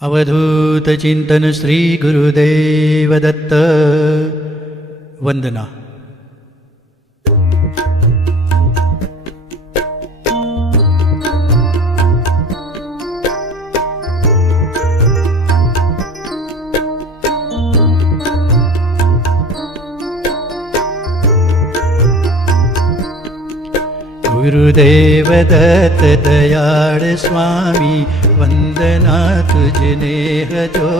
अवधूतचिन्तन श्रीगुरुदेवदत्त वन्दना ગુરુદેવ દત્ત દયાળ સ્વામી વંદના તુજને હજો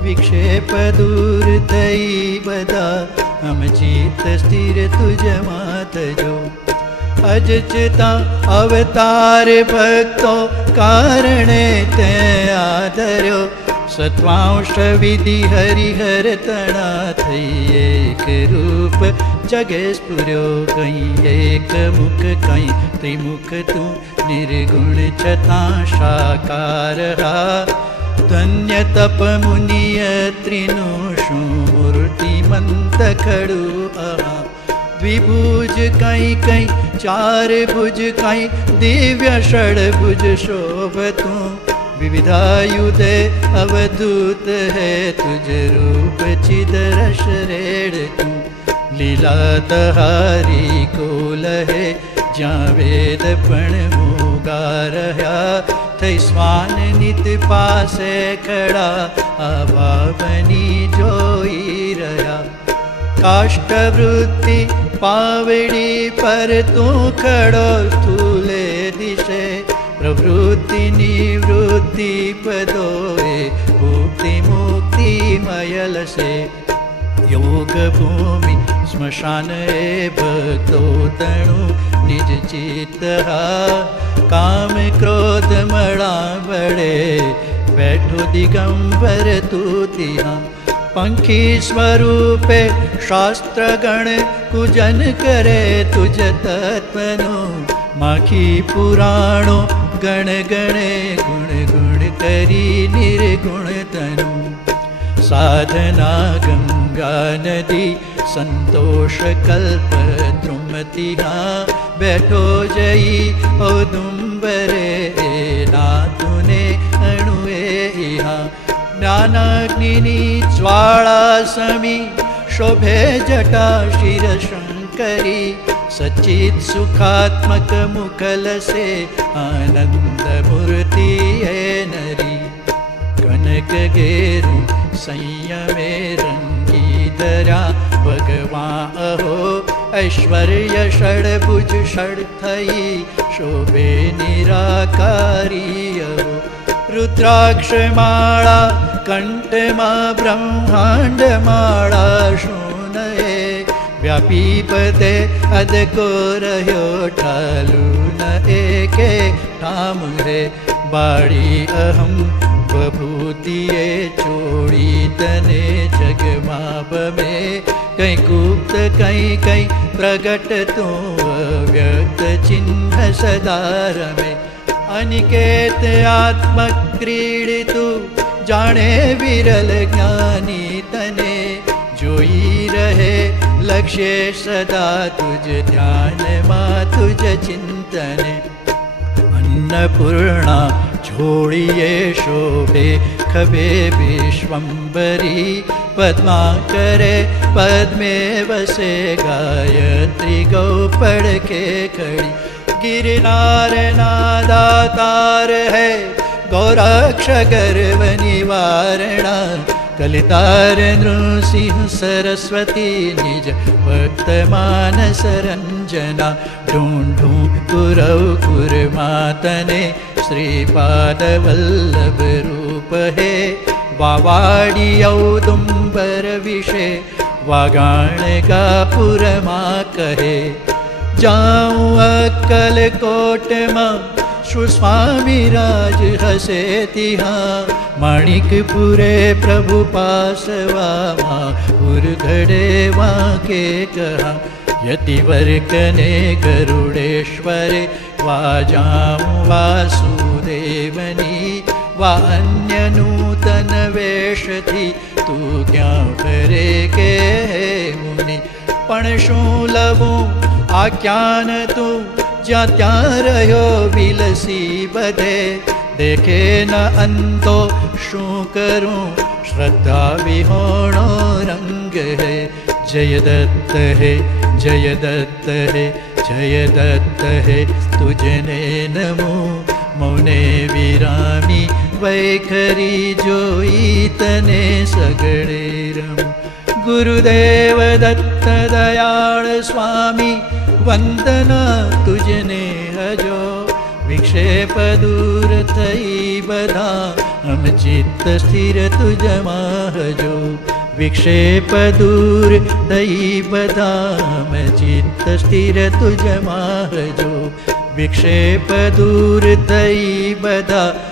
વિક્ષેપ દૂર થઈ બધા અમ ચિત્ત સ્થિર તુજમાં થજો અજચતા અવતાર ભક્તો કારણે તે આદર્યો સત્વાંશ વિધિ હરિહર તણા થઈ એક રૂપ जगेश पुरो कई एक मुख कई त्रिमुख तू निर्गुण छता साकार धन्य तप मुनिय तपमुनियत्रिनोषु मूर्तिमन्त खडुहा दिभुज कैकै चार भुज कै दिव्य षड्भुज शोभतु। विविधायुते अवधूत है तुझ रूप तुजरूप चिदशरेड तू। लीला तारि को स्वान नित पासे खड़ा अभावनी जोई कडा काष्ठवृत्ति पावड़ी पर तू खड़ो स्थूले दिशे प्रवृत्ति निवृत्ति प्रवृद्धिनि वृद्धि भक्तिमुक्तिमयले योग भूमि निज चिता काम क्रोध मरे पङ्खी स्वरूपे शास्त्रगण कुजन करे तुज तु माखी पुराणो गण गणे गुण गुण करी निर्गुण तनु। साधना गङ्गा नदी सन्तोष कल्प द्रुमतिहा बेठो जयि अणुवे इहा। ज्ञानाग्निनि ज्वालामि शोभे जटा शिरशङ्करि। सचित् सुखात्मकमुखलसे आनन्दमूर्ति नरि। कनकगेरु संयमे रङ्गीतरा भगवा अहो ऐश्वर्य षड्भुज षड्खै शोभे निराकारी अहो रुद्राक्षमाला कण्ठमा ब्रह्माण्डमाला शूनये मानये अदको रह्यो ठलु न एके ठामु बाडी अहं भूतिये चोडी तने जगमामे कैकूप्त कैकै प्रकटतो अव्यक्तचिह्न सदार मे अनिकेत आत्मक्रीडितु जाने विरल ज्ञानी तने। जोई रहे लक्ष्ये सदा तुझ ध्यान मा तुझ चिन्तने। अन्नपूर्णा पूर्णा शोभे खबे विश्वम्बरी पद्मा पद्मे वसे गायत्रि गौ पडके कडि। गिरिनारणादार् है गौराक्षगर् व कलितार नृसिंह सरस्वती निज भक्तमानसरञ्जना संरञ्जना कुरौ कुर्मातने श्रीपादवल्लभरूप हे। वाडि औतुम्बर कहे। वा गाण कापुरमा करे जा वा कलकोटमा सुस्वामिराज हसेतिहा माणिकपुरे प्रभुपासवा वा के कहा यतिवर्कने गरुडेश्वरे वा जां वासुदेवनी। અન્ય નૂતન વેશથી તું ક્યાં ફરે કે મુનિ પણ શું લવું આખ્યાન તું જ્યાં ત્યાં રહ્યો વિલસી બધે દેખે ન અંતો शू करूं श्रद्धा विहोणो रंग है जय दत्त है जय दत्त है जय दत्त है तुझने नमो मौने विरामी वैखरी जोई तने सगळे रमू गुरुदेव दत्त दयाळ स्वामी वन्दना तुजने हजो विक्षेप दूर थई बधा हम चित्त स्थिर तुज माहजो विक्षेप दूर थई बधा हम चित्त स्थिर तुज माहजो विक्षेप दूर थई बधा हम